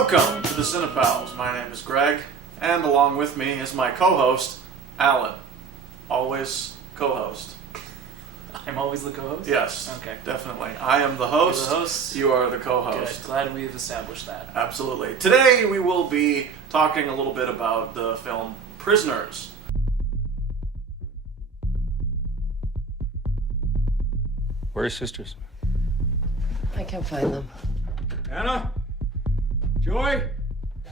Welcome to the Cinepals. My name is Greg, and along with me is my co-host, Alan. Always co-host. I'm always the co-host? Yes, okay. Definitely. I am the host. You're the host. You are the co-host. Good. Glad we've established that. Absolutely. Today we will be talking a little bit about the film Prisoners. Where are your sisters? I can't find them. Anna? Joy?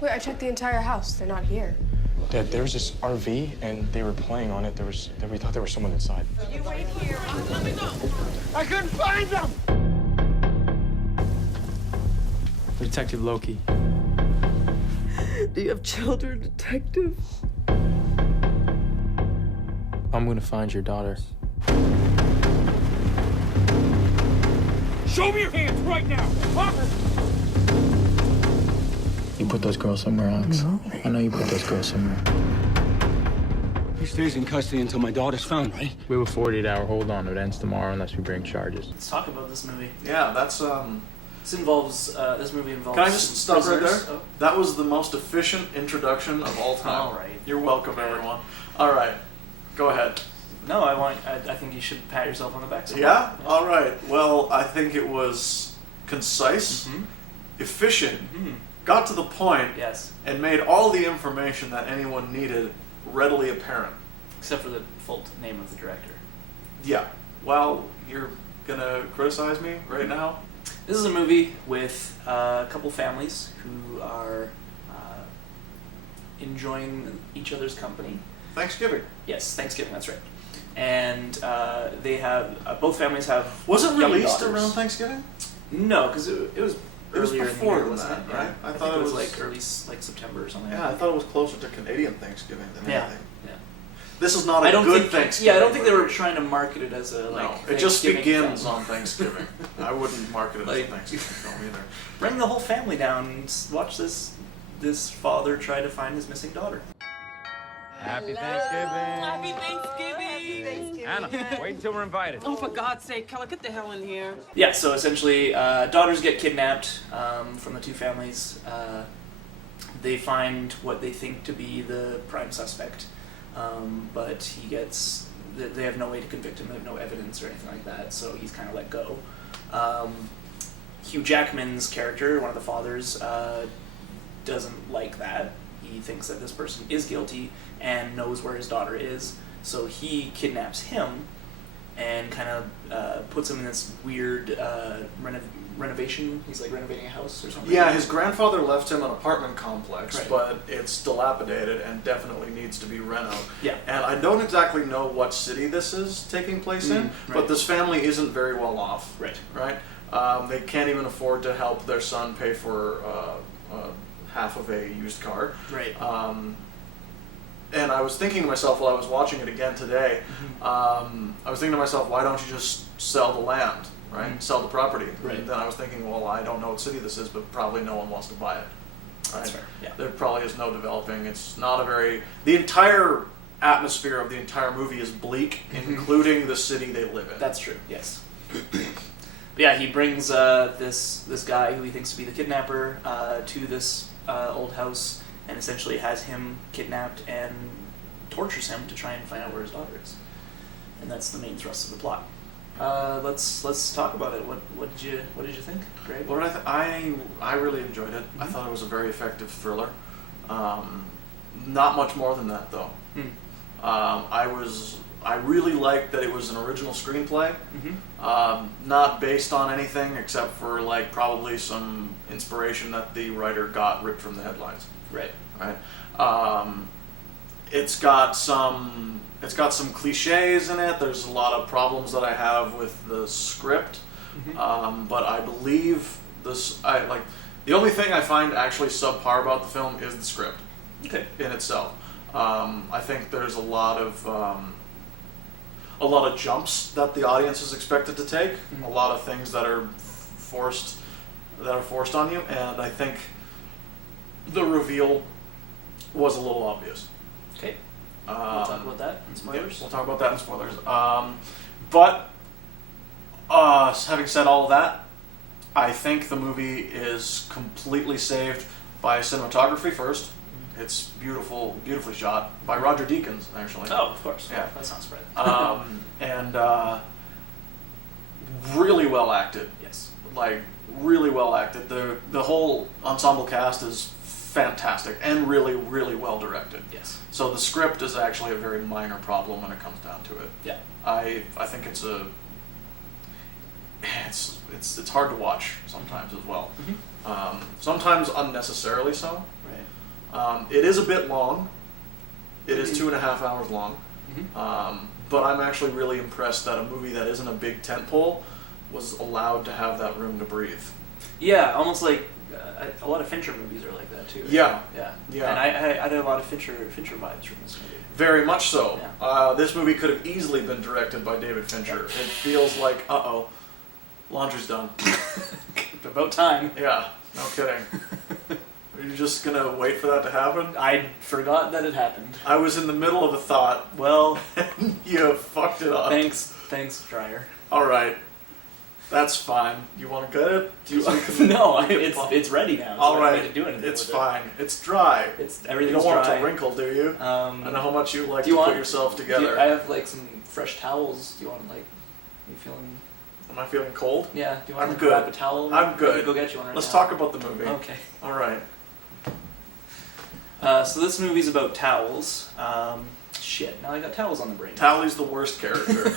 Wait, I checked the entire house. They're not here. Dad, there was this RV, and they were playing on it. We thought there was someone inside. You wait here. Let me go. I couldn't find them! Detective Loki. Do you have children, detective? I'm gonna find your daughter. Show me your hands right now! Huh? You put those girls somewhere, Alex. No. I know you put those girls somewhere. He stays in custody until my daughter's found, right? We have a 48-hour hold on. It ends tomorrow unless we bring charges. Let's talk about this movie. Yeah, that's This movie involves. Can I just stop right there? prisoners. Oh. That was the most efficient introduction of all time. All right. You're welcome, Okay. everyone. All right. Go ahead. No, I think you should pat yourself on the back. somewhere. Yeah? All right. Well, I think it was concise, efficient, got to the point, Yes. and made all the information that anyone needed readily apparent. Except for the full name of the director. Yeah. Well, you're gonna criticize me right now? This is a movie with a couple families who are enjoying each other's company. Thanksgiving. Yes, Thanksgiving. That's right. And they have both families have. Was it young released daughters. around Thanksgiving? No, because it was It was earlier before in the year, than wasn't that, it? right? Yeah. I I thought think it it was was- like early, like September or something. Yeah, I thought it was closer to Canadian Thanksgiving than Yeah. anything. Yeah. This is not a I don't good think. Thanksgiving. Yeah, I don't think they were trying to market it as a like. No, it just Thanksgiving begins film. on Thanksgiving. I wouldn't market it as a Like- Thanksgiving film either. Bring the whole family down and watch this father try to find his missing daughter. Happy Thanksgiving. Happy Thanksgiving. Anna, wait until we're invited. Oh, for God's sake, Keller, get the hell in here. Yeah, so essentially, daughters get kidnapped from the two families. They find what they think to be the prime suspect, but he gets. They have no way to convict him. They have no evidence or anything like that, so he's kind of let go. Hugh Jackman's character, one of the fathers, doesn't like that. He thinks that this person is guilty and knows where his daughter is, so he kidnaps him and kind of puts him in this weird renovation. He's like renovating a house or something. Yeah, his grandfather left him an apartment complex, Right. but it's dilapidated and definitely needs to be reno. Yeah. And I don't exactly know what city this is taking place in, but right. this family isn't very well off. Right. Right? They can't even afford to help their son pay for half of a used car. Right. And I was thinking to myself while I was watching it again today, I was thinking to myself, why don't you just sell the land, right? Mhm. Sell the property. Right. And then I was thinking, well, I don't know what city this is, but probably no one wants to buy it. Right? That's fair. Yeah. There probably is no developing. It's not a very... The entire atmosphere of the entire movie is bleak, including the city they live in. That's true. Yes. But yeah, he brings this guy who he thinks to be the kidnapper to this old house, and essentially has him kidnapped and tortures him to try and find out where his daughter is. And that's the main thrust of the plot. Let's talk about it. What did you think, Greg? What did I really enjoyed it. I thought it was a very effective thriller. Not much more than that, though. I really liked that it was an original screenplay, not based on anything except for like probably some inspiration that the writer got ripped from the headlines. Right. Right. It's got some cliches in it. There's a lot of problems that I have with the script, but I believe the only thing I find actually subpar about the film is the script. Okay. In itself. I think there's a lot of jumps that the audience is expected to take, a lot of things that are forced on you, and I think the reveal was a little obvious. Okay. We'll talk about that in spoilers. Yeah, we'll talk about that in spoilers. But having said all of that, I think the movie is completely saved by cinematography first. It's beautifully shot by Roger Deakins, actually. Oh, of course. Yeah. That sounds right. And really well acted. Yes. Like, really well acted. The whole ensemble cast is fantastic and really, really well directed. Yes. So the script is actually a very minor problem when it comes down to it. Yeah. I think it's hard to watch sometimes as well. Sometimes unnecessarily so. Right. It is a bit long. It is 2.5 hours long. But I'm actually really impressed that a movie that isn't a big tentpole was allowed to have that room to breathe. Yeah, almost like a lot of Fincher movies are like that too. Yeah. Yeah. Yeah. And I had a lot of Fincher vibes from this movie. Very much so. Yeah. This movie could have easily been directed by David Fincher. It feels like, laundry's done. About time. Yeah, no kidding. Are you just gonna wait for that to happen? I forgot that it happened. I was in the middle of a thought. Well, You fucked it up. thanks, dryer. Alright. That's fine. You want to cut it? No, it's ready now. So All I don't right. need to do anything. It's with fine. It's dry. It's You everything's don't want dry. it to wrinkle, do you? I know how much you like do to you put want- yourself together. I have like some fresh towels. Do you want like? Are you feeling? Am I feeling cold? Yeah. Do you want I'm to good. grab a towel? I'm good. Let me go get you one right Let's now. talk about the movie. Okay. Alright. So this movie's about towels. Shit. Now I got towels on the brain. Tally's the worst character.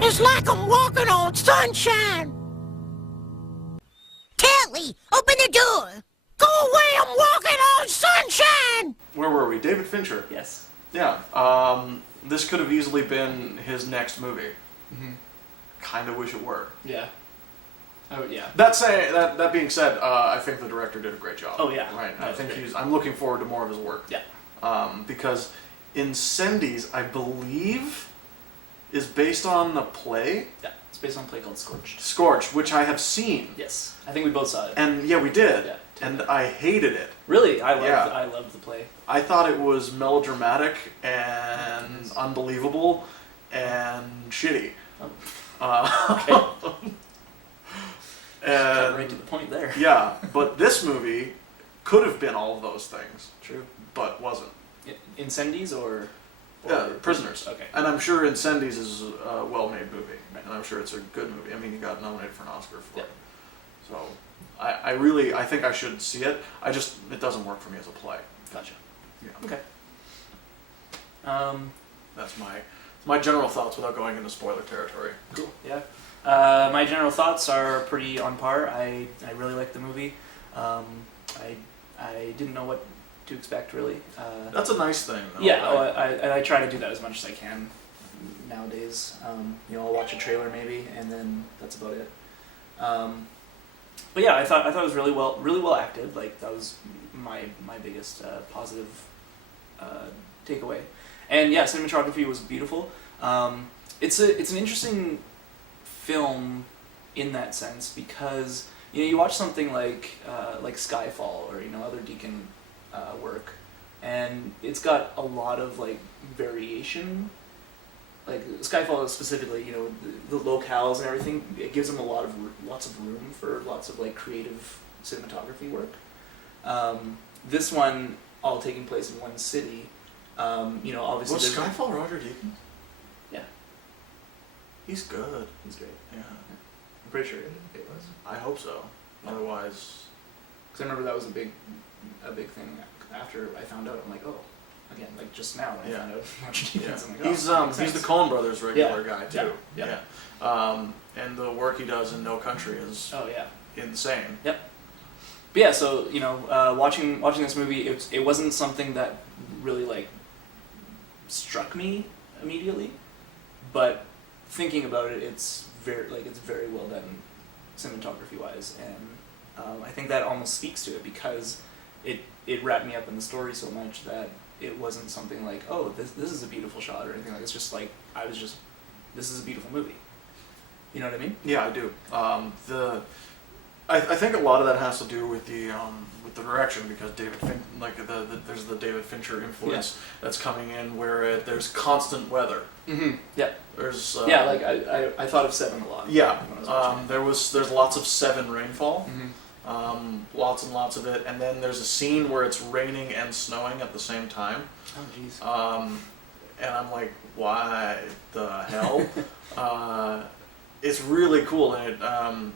It's like I'm walking on sunshine. Tally, open the door. Go away, I'm walking on sunshine. Where were we? David Fincher. Yes. Yeah. This could have easily been his next movie. Kind of wish it were. Yeah. Oh yeah. That being said, I think the director did a great job. Oh, yeah. Right. That I was think great. I'm looking forward to more of his work. Yeah. Because Incendies, I believe, is based on the play Yeah. It's based on a play called Scorched. Scorched, which I have seen. Yes. I think we both saw it. And yeah, we did. Yeah. And I hated it. Really, I Yeah. loved the play. I thought it was melodramatic and unbelievable and shitty. Oh. Okay. Cut right to And the point there. yeah, but this movie could have been all of those things, True. but wasn't. Incendies or Prisoners. Okay. And I'm sure Incendies is a well-made movie, and I'm sure it's a good movie. I mean, he got nominated for an Oscar for Yeah. it. So, I think I should see it. It doesn't work for me as a play. Gotcha. Yeah. Okay. That's my general thoughts without going into spoiler territory. Cool. Yeah. My general thoughts are pretty on par. I really liked the movie. I didn't know what to expect really. That's a nice thing, though. Yeah. right? I try to do that as much as I can nowadays. I'll watch a trailer maybe, and then that's about it. But yeah, I thought it was really well acted. Like that was my biggest positive takeaway. And yeah, cinematography was beautiful. It's an interesting film in that sense because you watch something like Skyfall or other Deacon work, and it's got a lot of like variation. Like Skyfall specifically, the locales and everything, it gives them lots of room for lots of like creative cinematography work. This one all taking place in one city. Obviously. Was there's- Skyfall Roger Deakins? Yeah, He's good. he's great. Yeah. I'm pretty sure it was. I hope so. Otherwise, Because I remember that was a big thing after I found out. I'm like, oh, again, like just now when Yeah. I found out Roger Deakins, yeah. I'm like, oh, He's that makes he's the sense. Coen Brothers regular Yeah. guy too. Yeah. And the work he does in No Country is Oh yeah. insane. Yep. But yeah, so watching this movie, it wasn't something that really like struck me immediately, but thinking about it, it's very well done cinematography wise, and I think that almost speaks to it because it wrapped me up in the story so much that it wasn't something like, oh, this is a beautiful shot or anything like. It's just like this is a beautiful movie. You know what I mean? Yeah, I do. I think a lot of that has to do with the direction because there's the David Fincher influence that's coming in where there's constant weather. Mm-hmm. Yeah. There's Yeah, like I thought of Seven a lot. yeah. when I was watching it. There's lots of 7 rainfall. Mm-hmm. Lots and lots of it. And then there's a scene where it's raining and snowing at the same time. Oh, jeez. And I'm like, why the hell? It's really cool, and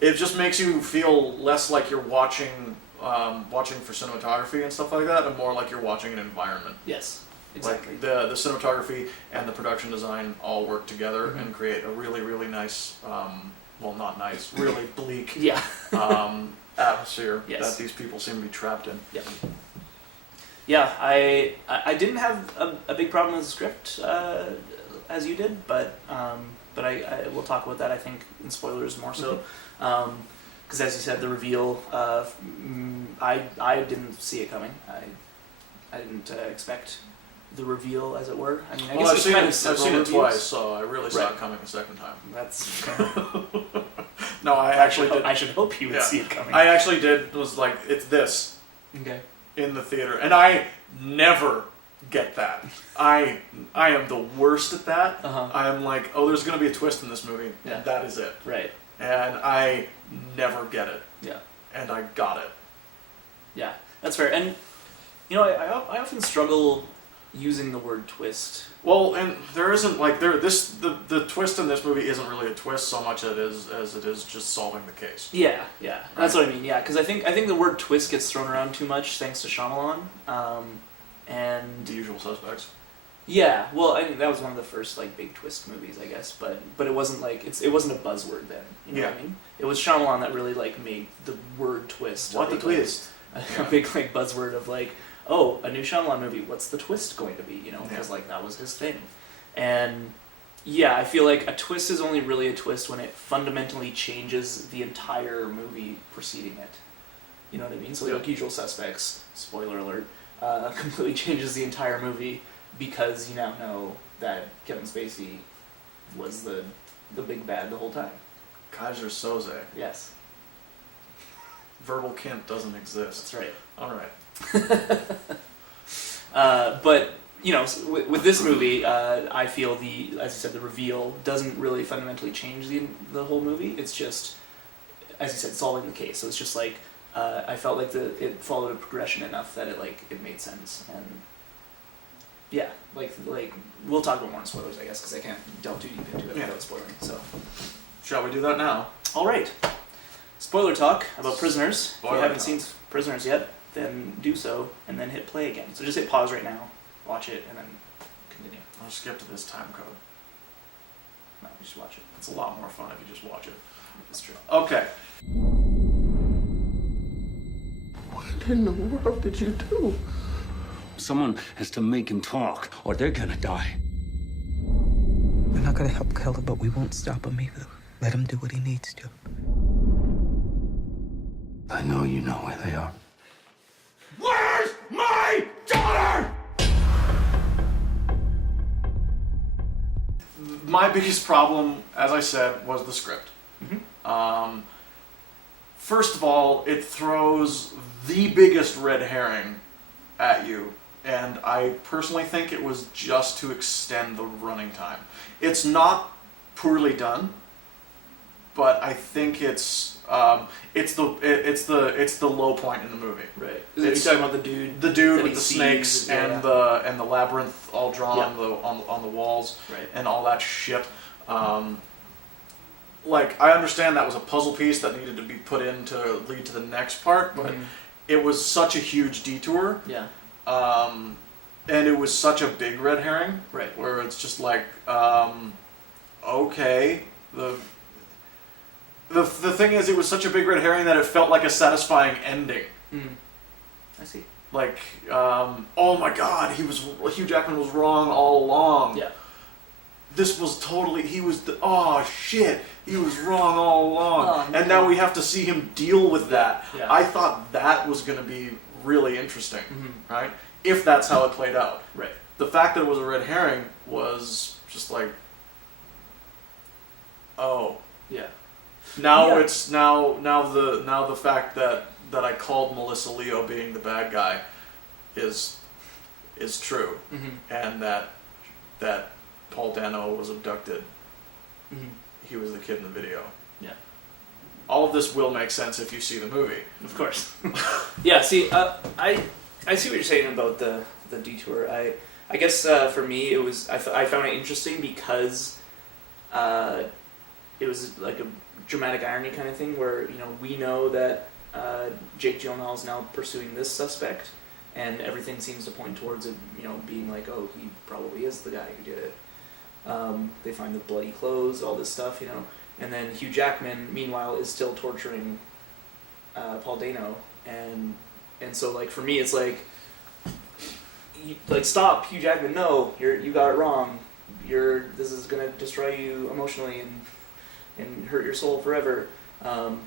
it just makes you feel less like you're watching for cinematography and stuff like that, and more like you're watching an environment. Yes, exactly. Like the cinematography and the production design all work together and create a really, really nice, well, not nice, really bleak Yeah. atmosphere Yes. that these people seem to be trapped in. Yep. Yeah, I didn't have a big problem with the script as you did, but I will talk about that, I think, in spoilers more so. Because as you said, the reveal, I didn't see it coming. I didn't expect the reveal, as it were. I mean, I guess I've it's seen kind it, of I've seen it twice, so I really saw Right. it coming the second time. That's. No, I actually did. I should hope you would Yeah. see it coming. I actually did. Was like, it's this Okay. in the theater, and I never get that. I am the worst at that. Uh-huh. I'm like, oh, there's gonna be a twist in this movie. Yeah. And that is it. Right. And I never get it. Yeah. And I got it. Yeah, that's fair. And you know, I often struggle using the word twist. Well, and there isn't like the twist in this movie isn't really a twist so much as it is just solving the case. Yeah, that's what I mean. Yeah, because I think the word twist gets thrown around too much thanks to Shyamalan, and The Usual Suspects. yeah. Well, I think that was one of the first like big twist movies, I guess. But it wasn't like it wasn't a buzzword then. You know what I mean? It was Shyamalan that really like made the word twist. What the twist? A big like buzzword of like, oh, a new Shyamalan movie. What's the twist going to be? You know, because like that was his thing, and yeah, I feel like a twist is only really a twist when it fundamentally changes the entire movie preceding it. You know what I mean? So like Usual Suspects, spoiler alert, completely changes the entire movie because you now know that Kevin Spacey was the big bad the whole time. Kaiser Soze. Yes, Verbal Kint doesn't exist. that's right. All right. But you know, with this movie, I feel as you said, the reveal doesn't really fundamentally change the whole movie. It's just, as you said, solving the case. So it's just like I felt like it followed a progression enough that it made sense. And yeah, like we'll talk about more in spoilers, I guess, because I can't delve too deep into it without spoiling. So, shall we do that now? all right, spoiler talk about Prisoners. Spoiler if you haven't talk. seen Prisoners yet, then do so, and then hit play again. So just hit pause right now, watch it, and then continue. I'll skip to this time code. No, just watch it. It's a lot more fun if you just watch it. It's true. Okay. What in the world did you do? Someone has to make him talk, or they're gonna die. We're not gonna help kill him, but we won't stop him either. Let him do what he needs to. I know you know where they are. Where's my daughter? My biggest problem, as I said, was the script. First of all, it throws the biggest red herring at you, and I personally think it was just to extend the running time. It's not poorly done, but I think it's the low point in the movie. Right. It's You're talking about the dude. The dude that with he the sees, snakes yeah. and the labyrinth all drawn on the walls, Right. and all that shit. Like, I understand that was a puzzle piece that needed to be put in to lead to the next part, but it was such a huge detour. Yeah. And it was such a big red herring. Right. Where it's just like, okay, the thing is, it was such a big red herring that it felt like a satisfying ending. I see. Like, oh my God, Hugh Jackman was wrong all along. Yeah. This was totally, he was wrong all along. Oh, and now we have to see him deal with that. Yeah. I thought that was going to be really interesting, right? If that's how it played out. Right. The fact that it was a red herring was just like, oh. Yeah. Now Yeah. it's now the fact that I called Melissa Leo being the bad guy is true, and that Paul Dano was abducted. He was the kid in the video. Yeah. all of this will make sense if you see the movie. Of course. Yeah. See, I see what you're saying about the detour. I guess for me it was I found it interesting because it was like a dramatic irony kind of thing where we know that Jake Gyllenhaal is now pursuing this suspect, and everything seems to point towards it, being like, oh, he probably is the guy who did it. They find the bloody clothes, all this stuff, and then Hugh Jackman, meanwhile, is still torturing Paul Dano, and so like for me, it's like, stop, Hugh Jackman, no, you got it wrong. This is gonna destroy you emotionally and hurt your soul forever. And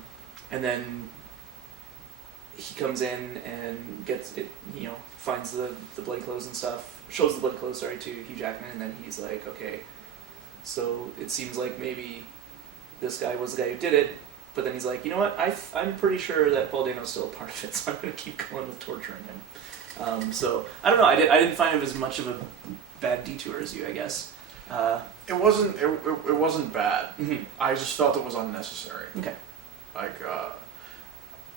then he comes in and gets it, finds the bloody clothes and stuff, shows the bloody clothes, to Hugh Jackman, and then he's like, okay, so it seems like maybe this guy was the guy who did it, but then he's like, you know what, I'm pretty sure that Paul Dano's still a part of it, so I'm going to keep going with torturing him. So, I don't know, I didn't find it as much of a bad detour as you, I guess. It wasn't bad. Mm-hmm. I just felt it was unnecessary. Okay. Like,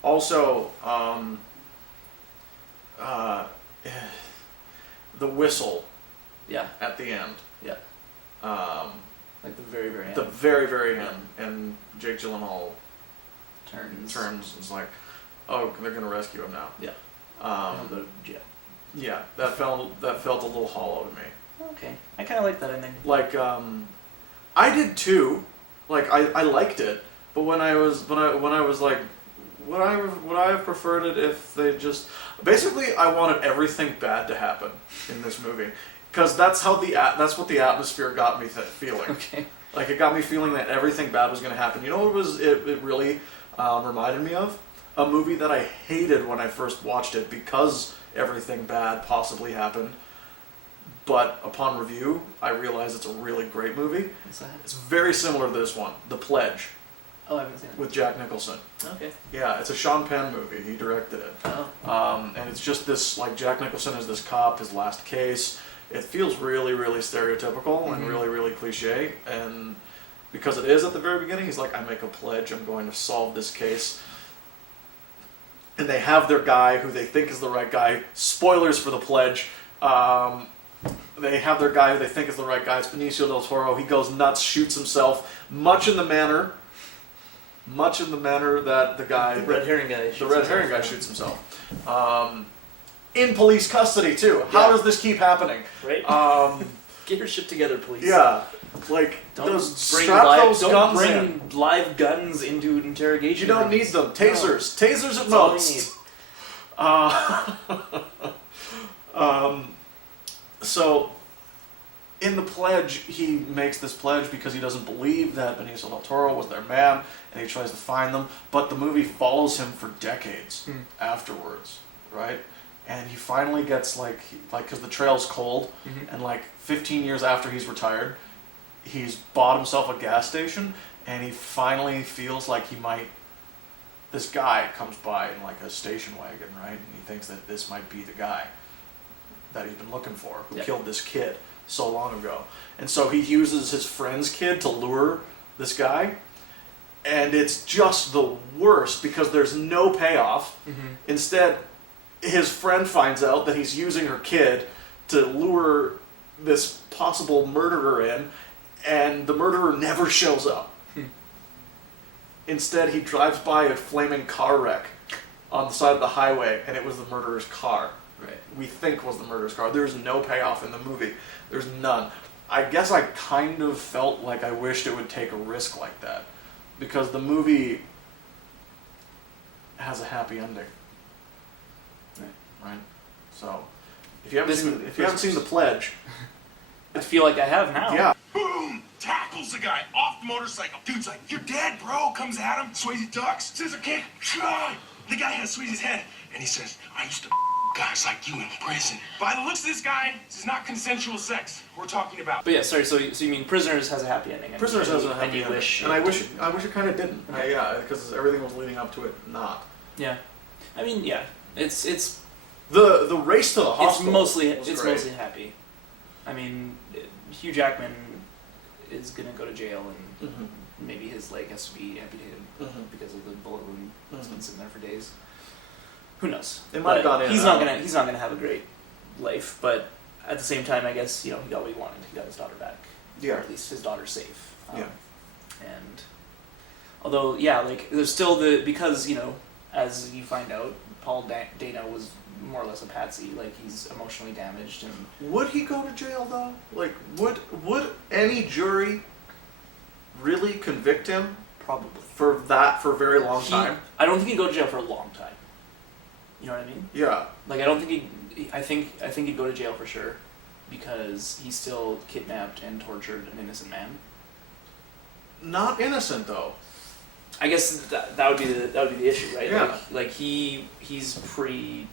also, the whistle. Yeah. At the end. Yeah. Like the very, very end. The very, very end, and Jake Gyllenhaal turns. It's like, oh, they're gonna rescue him now. Yeah. He'll go to jail. Yeah, that felt a little hollow to me. Okay, I kind of like that ending. Like, I did too. Like, I liked it, but when I was like, would I have preferred it if they just basically I wanted everything bad to happen in this movie, because that's what the atmosphere got me feeling. Okay. Like, it got me feeling that everything bad was going to happen. You know what it really reminded me of? A movie that I hated when I first watched it because everything bad possibly happened. But upon review, I realized it's a really great movie. What's that? It's very similar to this one, The Pledge. Oh, I haven't seen it. With Jack Nicholson. Okay. Yeah, it's a Sean Penn movie. He directed it. Oh. And it's just this, like, Jack Nicholson is this cop, his last case. It feels really, really stereotypical and really, really cliche. And because it is at the very beginning, he's like, I make a pledge, I'm going to solve this case. And they have their guy who they think is the right guy. Spoilers for The Pledge. They have their guy who they think is the right guy. It's Benicio del Toro. He goes nuts, shoots himself, much in the manner that the guy... The red herring guy shoots himself. In police custody, too. How does this keep happening? Right? Get your shit together, please. Yeah. Like, don't bring live guns into interrogation. You don't need them. Tasers. No. Tasers at most. So, in The Pledge, he makes this pledge because he doesn't believe that Benicio del Toro was their man, and he tries to find them, but the movie follows him for decades afterwards, right? And he finally gets, because the trail's cold, and 15 years after he's retired, he's bought himself a gas station, and he finally feels like he might... This guy comes by in, a station wagon, right? And he thinks that this might be the guy that he's been looking for, who killed this kid so long ago. And so he uses his friend's kid to lure this guy, and it's just the worst because there's no payoff. Instead, his friend finds out that he's using her kid to lure this possible murderer in, and the murderer never shows up. Instead, he drives by a flaming car wreck on the side of the highway, and it was the murderer's car. Right. We think was the murderer's car. There's no payoff in the movie. There's none. I guess I kind of felt like I wished it would take a risk like that, because the movie has a happy ending. Right. So, if you haven't seen The Pledge, I feel like I have now. Yeah. Boom! Tackles the guy off the motorcycle. Dude's like, "You're dead, bro!" Comes at him. Swayze ducks. Scissor kick. The guy has Swayze's head, and he says, "I used to guys like you in prison." By the looks of this guy, this is not consensual sex we're talking about. But yeah, sorry. So you mean Prisoners has a happy ending? Prisoners has a happy ending. And I wish it kind of didn't. Yeah, because everything was leading up to it not. Yeah, I mean, yeah, it's the race to the hospital. It's mostly happy. I mean, Hugh Jackman is gonna go to jail and maybe his leg has to be amputated because of the bullet wound that's been sitting there for days. Who knows? It might have gone in. He's not gonna have a great life, but at the same time, I guess he got what he wanted. He got his daughter back. Yeah. Or at least his daughter's safe. Yeah. And although, there's still because as you find out, Paul Dano was more or less a patsy. Like, he's emotionally damaged, and would he go to jail though? Like, would any jury really convict him? Probably for a very long time. I don't think he'd go to jail for a long time. You know what I mean? Yeah. Like, I don't think I think he'd go to jail for sure, because he still kidnapped and tortured an innocent man. Not innocent though. I guess that would be the issue, right? Yeah. Like he's pretty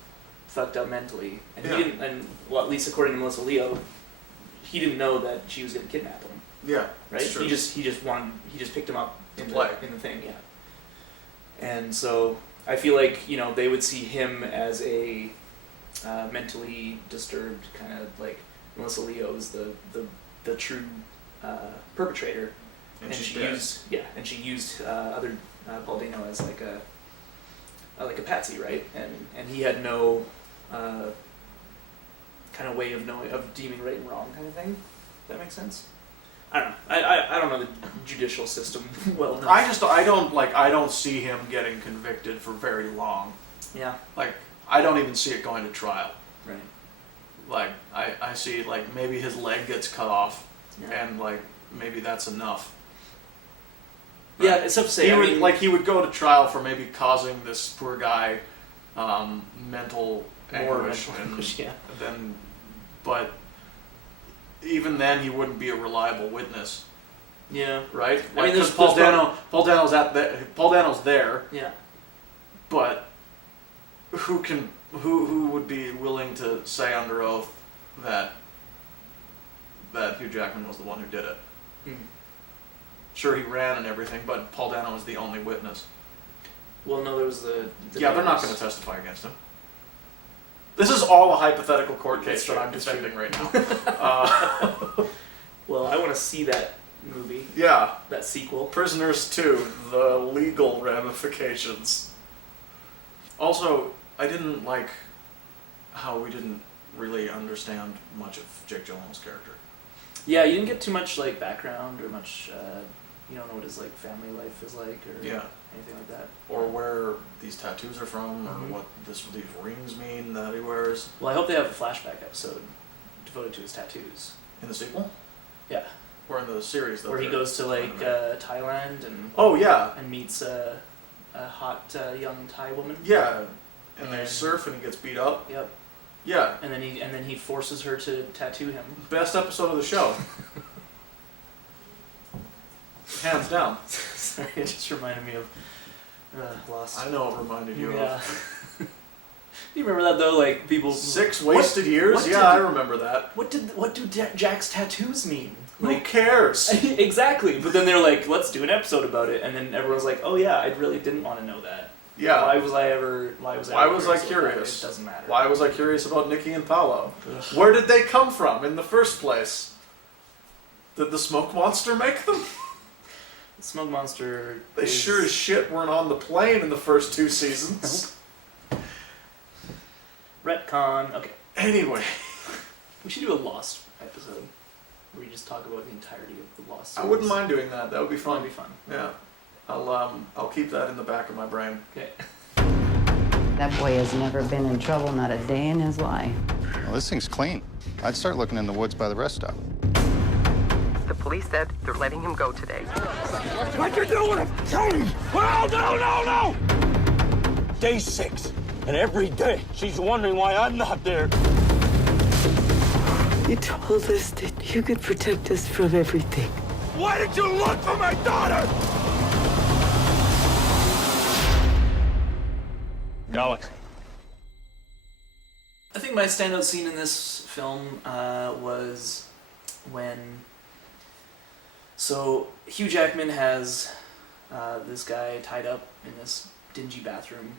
fucked up mentally, and Yeah. he didn't, at least according to Melissa Leo, he didn't know that she was going to kidnap him. Yeah. Right. That's true. He just picked him up to in play in the thing, yeah. And so I feel like they would see him as a mentally disturbed kind of, like, Melissa Leo is the true perpetrator. And she's she dead. used other Paul Dano as like a patsy, right? And he had no kind of way of deeming right and wrong, kind of thing. Does that make sense? I don't know. I don't know the judicial system well enough. I don't see him getting convicted for very long. Yeah. Like, I don't even see it going to trial. Right. Like, I see, like, maybe his leg gets cut off, Yeah. and, like, maybe that's enough. Yeah, it's tough to say. He would go to trial for maybe causing this poor guy mental anguish, yeah. But even then, he wouldn't be a reliable witness. Yeah. Right. I mean, because Paul Dano's there. Yeah. But who would be willing to say under oath that Hugh Jackman was the one who did it? Sure, he ran and everything, but Paul Dano was the only witness. Well, no, there was the yeah, they're not going to testify against him. This is all a hypothetical court case that I'm defending right now. Well, I want to see that movie. Yeah. That sequel. Prisoners 2, the legal ramifications. Also, I didn't like how we didn't really understand much of Jake Gyllenhaal's character. Yeah, you didn't get too much, like, background or much, you don't know what his, like, family life is like or anything like that. Or where these tattoos are from, or what these rings mean that he wears. Well, I hope they have a flashback episode devoted to his tattoos. In the sequel? Yeah. Or in the series, though. Where he goes to, like, Thailand and... Oh, yeah. And meets a hot young Thai woman. Yeah. And they surf and he gets beat up. Yep. Yeah. And then he forces her to tattoo him. Best episode of the show. Hands down. Sorry, it just reminded me of Lost. I know it reminded you of. Do you remember that though? Like, people... 6 wasted years? Yeah, I remember that. What do Jack's tattoos mean? Who cares? Exactly. But then they're like, let's do an episode about it. And then everyone's like, oh yeah, I really didn't want to know that. Yeah. Why was I curious? It doesn't matter. Why was I curious about Nikki and Paolo? Where did they come from in the first place? Did the smoke monster make them? The smoke monster... They sure as shit weren't on the plane in the first 2 seasons. Retcon. Okay. Anyway. We should do a Lost episode where we just talk about the entirety of the Lost series. I wouldn't mind doing that. That would be fun. That would be fun. Yeah. I'll keep that in the back of my brain. Okay. That boy has never been in trouble, not a day in his life. Well, this thing's clean. I'd start looking in the woods by the rest stop. The police said they're letting him go today. What you doing? Tony! Oh, no! Day 6, and every day she's wondering why I'm not there. You told us that you could protect us from everything. Why did you look for my daughter? Alex. I think my standout scene in this film was when... So, Hugh Jackman has this guy tied up in this dingy bathroom.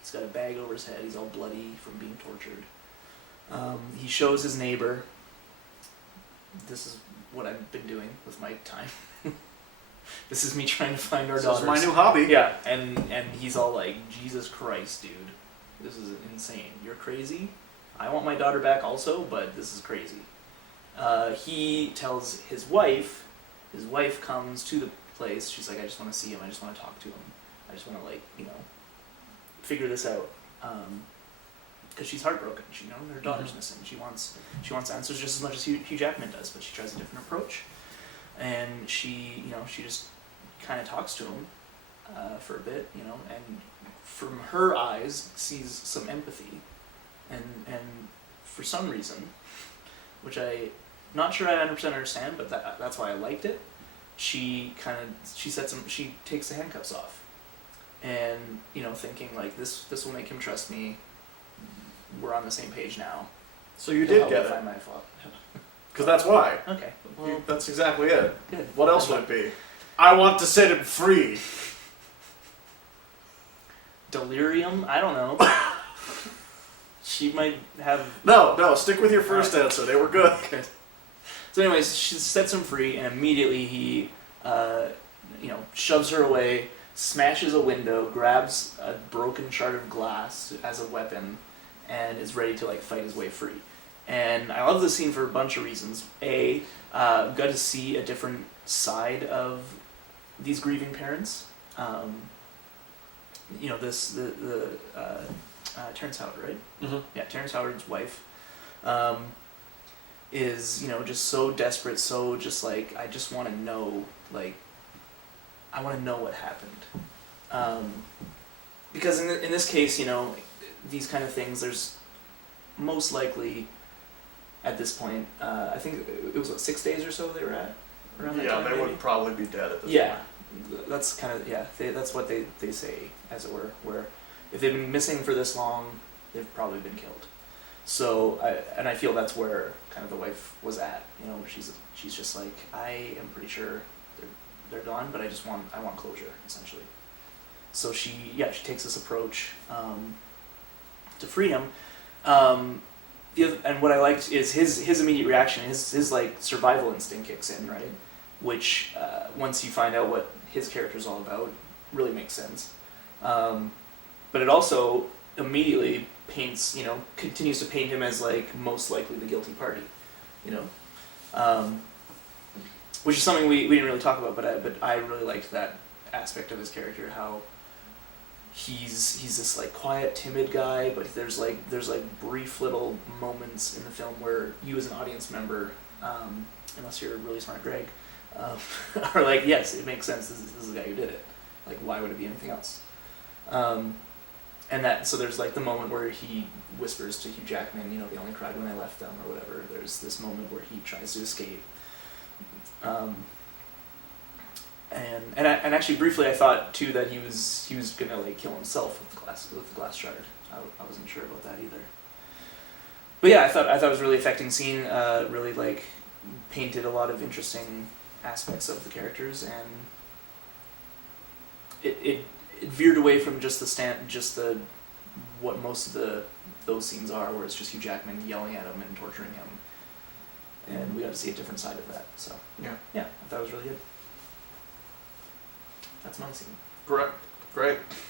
He's got a bag over his head. He's all bloody from being tortured. He shows his neighbor. This is what I've been doing with my time. This is me trying to find our This daughters. is my new hobby. Yeah, and he's all like, Jesus Christ, dude. This is insane. You're crazy? I want my daughter back also, but this is crazy. He tells his wife comes to the place, she's like, I just want to see him, I just want to talk to him. I just want to, like, you know, figure this out. Because she's heartbroken. She, you know, her daughter's missing. She wants answers just as much as Hugh Jackman does, but she tries a different approach. And she, you know, she just kind of talks to him for a bit, you know, and from her eyes sees some empathy, and for some reason, which not sure I 100% understand, but that's why I liked it. She takes the handcuffs off, and you know, thinking like this will make him trust me. We're on the same page now. So you did get it. Find my fault. Because that's why. Okay. Well, that's exactly it. Good. What else would it be? I want to set him free. Delirium? I don't know. She might have... No, stick with your first answer. They were good. Good. So anyways, she sets him free, and immediately he, you know, shoves her away, smashes a window, grabs a broken shard of glass as a weapon, and is ready to, like, fight his way free. And I love this scene for a bunch of reasons. Got to see a different side of these grieving parents. You know, Terrence Howard, right? Mm-hmm. Yeah, Terrence Howard's wife is, you know, just so desperate, so just like, I just want to know, like, I want to know what happened. Because in this case, you know, these kind of things, there's most likely, at this point, I think it was, what, 6 days or so they were at? Around that time, they maybe? would probably be dead at this point. Yeah, that's kind of, that's what they say, as it were, where if they've been missing for this long, they've probably been killed. So, I feel that's where kind of the wife was at, you know, where she's just like, I am pretty sure they're gone, but I want closure, essentially. So she takes this approach to free him. And what I liked is his immediate reaction, his like survival instinct kicks in, right? Which once you find out what his character's all about, really makes sense. But it also immediately paints, you know, continues to paint him as like most likely the guilty party, you know, which is something we didn't really talk about, but I really liked that aspect of his character, how he's this like quiet, timid guy, but there's like brief little moments in the film where you as an audience member, unless you're a really smart Greg, are like, yes, it makes sense. This is the guy who did it. Like, why would it be anything else? So there's like the moment where he whispers to Hugh Jackman, you know, they only cried when I left them, or whatever. There's this moment where he tries to escape. And actually briefly I thought too that he was gonna like kill himself with the glass shard. I wasn't sure about that either. But yeah, I thought it was a really affecting scene. Really like painted a lot of interesting aspects of the characters, and it veered away from just what most of those scenes are, where it's just Hugh Jackman yelling at him and torturing him, and we got to see a different side of that. So yeah, I thought it was really good. That's my scene. Great.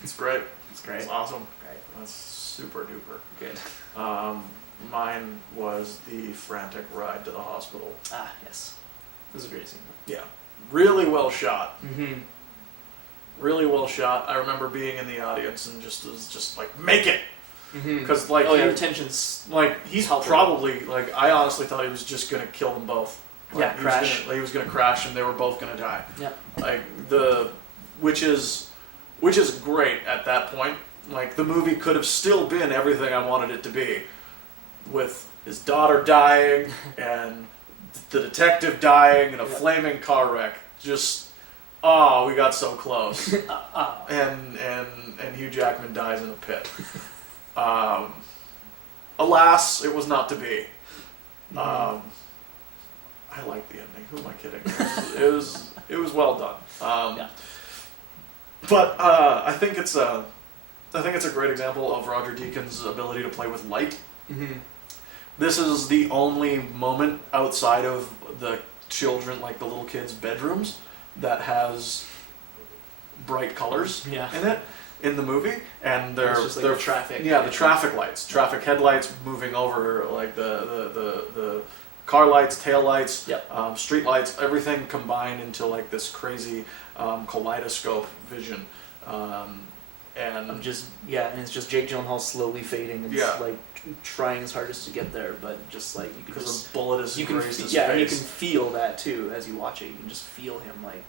It's great. It's great. It's awesome. Great. That's super duper. Good. Mine was the frantic ride to the hospital. Ah, yes. It was a great scene. Yeah. Really well shot. Mm-hmm. Really well shot. I remember being in the audience and was just like, make it! Because Mm-hmm. like, the tension's like, he's probably, like, I honestly thought he was just gonna kill them both. Like, crash. He was gonna crash and they were both gonna die. Yeah. Like, which is great at that point. Like, the movie could have still been everything I wanted it to be, with his daughter dying and the detective dying in a flaming car wreck. Just, we got so close. And Hugh Jackman dies in a pit. Alas, it was not to be. I like the ending. Who am I kidding? It was well done. But I think it's a great example of Roger Deakins' ability to play with light. Mm-hmm. This is the only moment outside of the children, like the little kids' bedrooms, that has bright colors Yeah. in it in the movie, and they're It's just like they're the traffic. Yeah, the traffic lights, traffic headlights moving over, like the car lights, tail lights, street lights, everything combined into like this crazy kaleidoscope vision. And and it's just Jake Gyllenhaal slowly fading and like trying his hardest to get there, but just like you can because a bullet is you can grazed his and you face. can feel that too as you watch it. You can just feel him like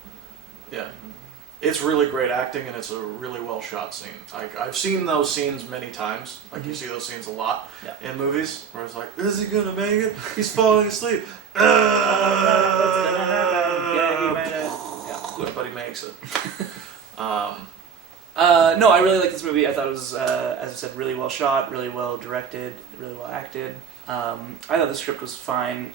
It's really great acting, and it's a really well shot scene. I've seen those scenes many times. Like you see those scenes a lot in movies, where it's like, is he gonna make it? He's falling asleep. But he makes it. No, I really like this movie. I thought it was, as I said, really well shot, really well directed, really well acted. I thought the script was fine.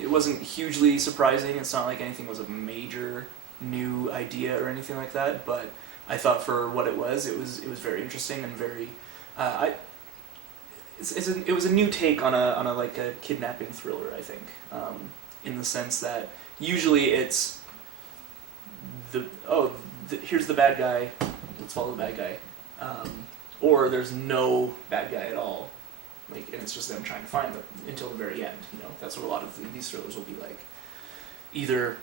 It wasn't hugely surprising. It's not like anything was a major new idea or anything like that. But I thought for what it was very interesting and very. It was a new take on a like a kidnapping thriller. I think, in the sense that usually it's here's the bad guy. Let's follow the bad guy, or there's no bad guy at all, like, and it's just them trying to find them until the very end. That's what a lot of these thrillers will be like. Either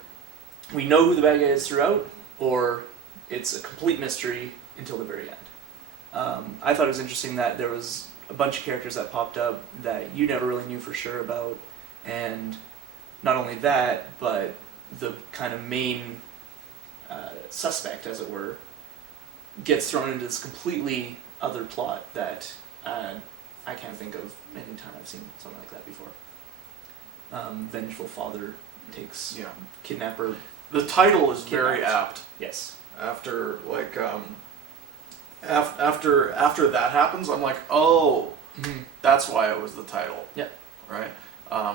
we know who the bad guy is throughout, or it's a complete mystery until the very end. I thought it was interesting that there was a bunch of characters that popped up that you never really knew for sure about, and not only that, but the kind of main suspect, as it were, gets thrown into this completely other plot that I can't think of any time I've seen something like that before. Vengeful father takes kidnapper. The title is very apt. Yes. After like after that happens, I'm like, oh, that's why it was the title. Yeah. Right.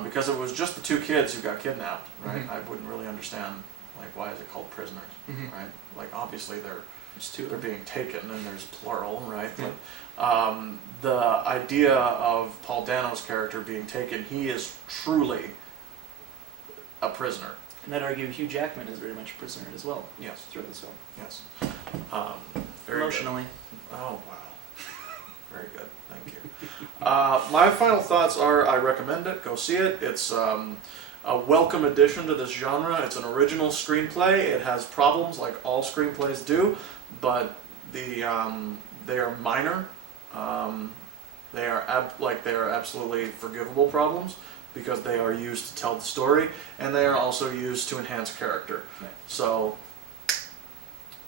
Because if it was just the two kids who got kidnapped, right? I wouldn't really understand like why is it called prisoners, right? Like obviously they're being taken and there's plural, right? Yeah. But the idea of Paul Dano's character being taken, he is truly a prisoner. And I'd argue Hugh Jackman is very much a prisoner as well. Yes. Throughout this film. Yes. Very Emotionally. Good. Oh wow. Very good. Thank you. My final thoughts are: I recommend it. Go see it. It's a welcome addition to this genre. It's an original screenplay. It has problems like all screenplays do, but they are minor. They are absolutely forgivable problems because they are used to tell the story, and they are also used to enhance character. Right. So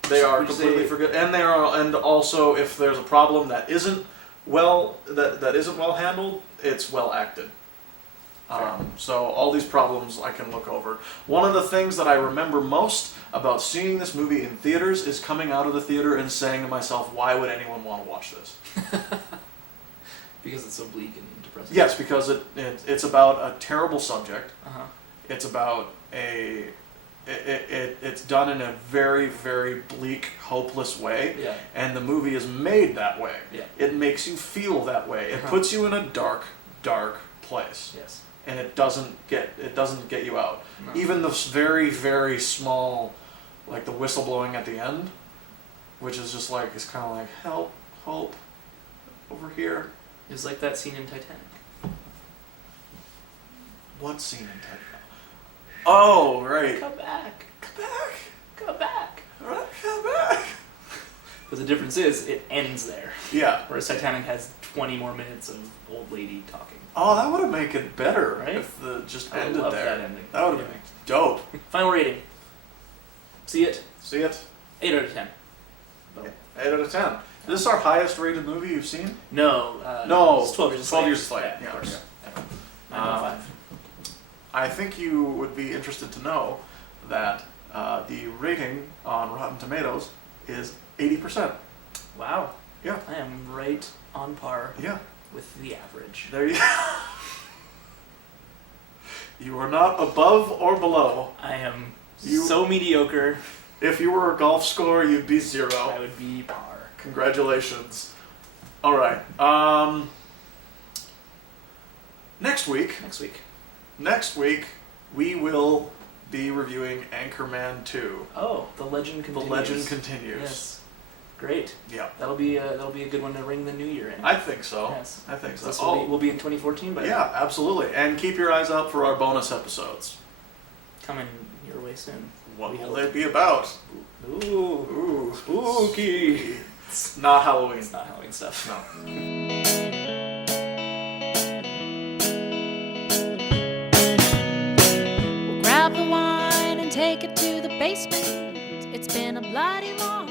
they are completely forgivable, and also if there's a problem that isn't well handled, it's well acted. So all these problems I can look over. One of the things that I remember most about seeing this movie in theaters is coming out of the theater and saying to myself, why would anyone want to watch this? Because it's so bleak and depressing. Yes, because it's about a terrible subject. It's about it's done in a very, very bleak, hopeless way, and the movie is made that way. It makes you feel that way. It puts you in a dark, dark place. Yes. And it doesn't get you out. No. Even the very, very small, like the whistleblowing at the end, which is just like, it's kind of like, help, hope, over here. It was like that scene in Titanic. What scene in Titanic? Oh, right. Come back. Come back. Come back. All right, come back. But the difference is, it ends there. Yeah. Whereas Titanic has 20 more minutes of old lady talking. Oh, that would have made it better, right? If the just I ended love there. That ending. That would have been dope. Final rating. See it. See it. 8 out of 10. 8 out of 10. Is this our highest rated movie you've seen? No. No. It's 12 Years a Slave. 12 Years a Slave. Yeah, of course. Yeah. 9.5. I think you would be interested to know that the rating on Rotten Tomatoes is 80%. Wow. Yeah. I am right on par. Yeah. With the average. There you. You are not above or below. I am so mediocre. If you were a golf score, you'd be 0. I would be par. Congratulations. All right. Next week, we will be reviewing Anchorman 2. Oh, the legend continues. The legend continues. Yes. Great. Yeah. That'll be a good one to ring the new year in. I think so. Yes. I think so. This will be in 2014, but yeah, absolutely. And keep your eyes out for our bonus episodes. Coming your way soon. What will they be about? Ooh, spooky. It's not Halloween. It's not Halloween stuff. No. We'll grab the wine and take it to the basement. It's been a bloody long